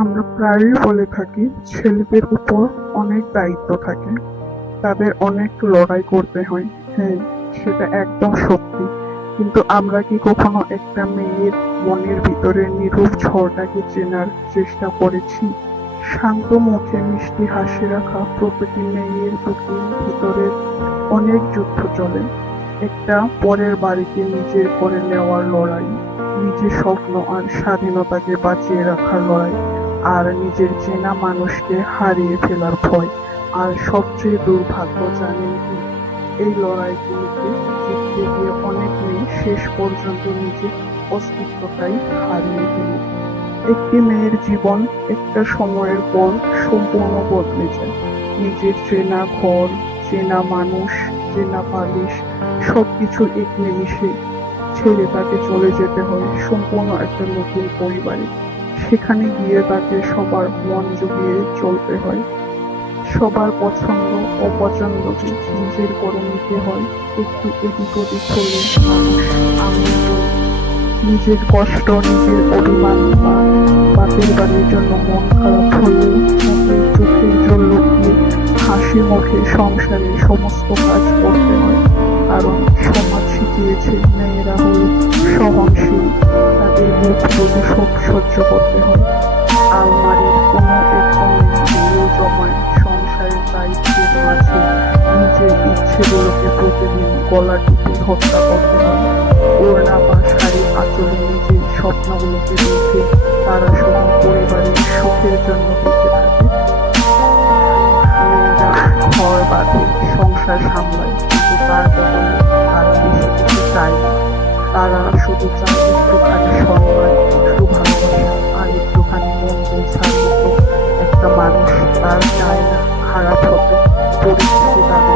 আমরা প্রায়ই বলে থাকি ছেলেদের উপর অনেক দায়িত্ব থাকে, তাদের অনেক লড়াই করতে হয়। হ্যাঁ, সেটা একদম সত্যি। কিন্তু আমরা কি কখনো একটা মেয়ের মনের ভিতরে নীরব ঝড়টাকে চেনার চেষ্টা করেছি? শান্ত মুখে মিষ্টি হাসি রাখা প্রতিটি মেয়ের বুকের ভিতরে অনেক যুদ্ধ চলে। একটা পরের বাড়িকে নিজের করে নেওয়ার লড়াই, নিজের স্বপ্ন আর স্বাধীনতাকে বাঁচিয়ে রাখার লড়াই, আর নিজের চেনা মানুষকে হারিয়ে ফেলার ভয়। আর সবচেয়ে দুর্ভাগ্য জানেন কি, এই লড়াইগুলোকে জিততে গিয়ে অনেক মেয়ে শেষ পর্যন্ত নিজের অস্তিত্বটাই হারিয়ে দিল। একটি মেয়ের জীবন একটা সময়ের পর সম্পূর্ণ বদলে যায়। নিজের চেনা ঘর, চেনা মানুষ, চেনা বালিশ, সবকিছু এক নিমিষে ছেড়ে তাকে চলে যেতে হয় সম্পূর্ণ একটা নতুন পরিবারে। সেখানে গিয়ে তাকে সবার মন জুগিয়ে চলতে হয়, সবার পছন্দ অপছন্দকে নিজের করে নিতে হয়। একটু এদিক ওদিক হলে মানুষ আঙুল তোলে। নিজের কষ্ট, নিজের অভিমান বা বাপের বাড়ির জন্য মন খারাপ হলে নিজের চোখের জল লুকিয়ে হাসি মুখে সংসারের সমস্ত কাজ করতে হয়। কারণ সমাজ শিখিয়েছে মেয়েরা হল সহনশীল, তাদের মুখ বুঝে সব সহ্য করতে হয়। আলমারির কোনো এক কোণে বইও জমায় সংসারের দায়িত্বের মাঝে নিজের ইচ্ছেগুলোকে প্রতিদিন গলা টিপে হত্যা করতে হয়। ওড়না বা শাড়ির আঁচলে নিজের স্বপ্নগুলোকে রেখে তারা শুধু পরিবারের সুখের জন্য বেঁচে থাকে। মেয়েরা ঘর বাঁধে, সংসার সামলায়, কিন্তু তার বদলে তারা বেশি কিছু চায় না। তারা শুধু চায় একটুখানি সম্মান, একটু ভালোবাসা আর একটুখানি মন বোঝার মতো একটা মানুষ। তার চায় না খারাপ হতে, পরিস্থিতি তাদের